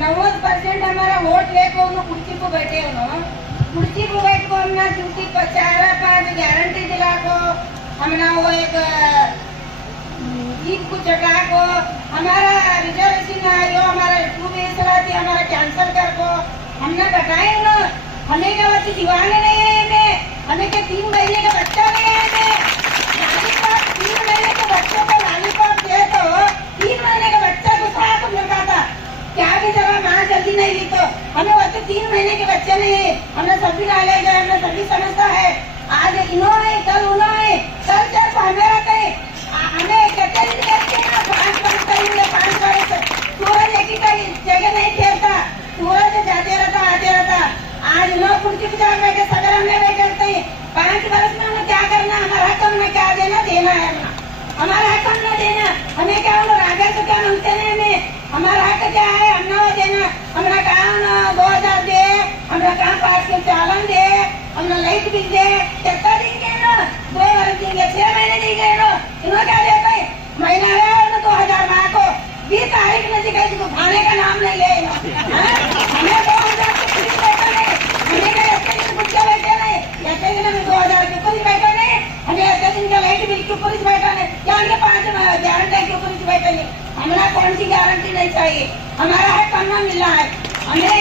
90% हमारा वोट लेको कुर्सी को बैठे कुर्सी को बैठ को हमने ड्यूटी पर 4-5 गारंटी दिला को हमने वो एक ईद को चटा को हमारा रिजर्वेशन आयो हमारा 2 थी हमारा कैंसिल कर को हमने बताए ना हमें क्या बच्चे दीवाने नहीं है हमें के 3 महीने का बच्चा नहीं है लालीपॉप 3 महीने के बच्चों को लालीपॉप दे तो 3 महीने का बच्चा को साथ में लगा क्या भी जरा माँ जल्दी नहीं ली तो हमें बच्चे 3 महीने के बच्चे नहीं है हमने सभी डाले गए हमने सभी समझता है आज इन्होंने कल उन्होंने कल सिर्फ हमें कहे हमें कहते हैं ना 5 बजे सूरज एक ही जगह नहीं खेलता सूरज जाते रहता आते रहता आज लोग कुर्सी पे बैठे सगर हमने बैठे 5 वर्ष में हमें क्या करना हमारा हक हमने क्या देना है हमारा हक हमने देना हमें क्या राजा से क्या मांगते नहीं हमें हमारा हक क्या है हमने वो देना हमारा काम 2000 दे हमारा काम 5 के चालन दे हमारा लाइट बिल दे कितना देंगे ना 2 वर्ष देंगे 6 महीने देंगे ना इन्होंने क्या देते महीना है 2000 माँ को 20 तारीख में दिखाई तो खाने का नाम नहीं ले हमें 2000 के पुलिस बैठा नहीं हमें क्या ऐसे दिन बच्चा बैठे नहीं ऐसे दिन में 2000 के पुलिस बैठा नहीं हमें ऐसे दिन का लाइट बिल के पुलिस बैठा नहीं क्या उनके 5 गारंटी के पुलिस बैठे नहीं हमारा कौन सी गारंटी नहीं चाहिए हमारा हक करना मिल रहा है हमें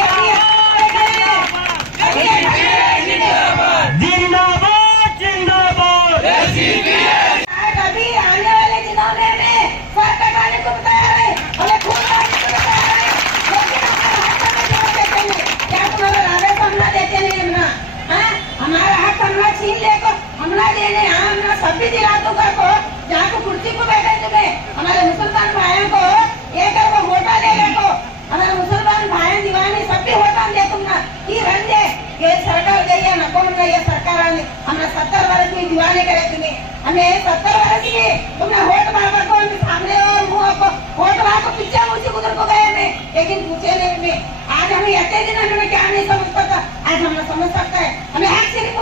जिंदाबाद जिंदाबाद अभी आने वाले दिनों में हमें सर कटाने को बताया है हमें खून मारने को बताया है लेकिन हमारा हक हमें देते नहीं क्या तुम्हारा राजा हमला देते नहीं हमारा हक हमला छीन ले को हमला देने हमला सभी दिलातों को जहाँ को कुर्सी को बैठे तुम्हें हमारे मुसलमान भाइयों को एक वोटा ले को हमारे मुसलमान भाई दीवानी सभी वोटा दे तुम ना ये रन दे ये सरकार गई है ना कौन ये सरकार आने हमने 70 वर्ष में दीवाने करे तुम्हें हमें 70 वर्ष में तुमने वोट मारवा को सामने और मुँह को वोट मार को पीछे उसी गुजर को गए हमें लेकिन पूछे नहीं हमें आज हमें ऐसे दिन हमें क्या नहीं समझ पाता आज हमें समझ सकता है हमें हक सिर्फ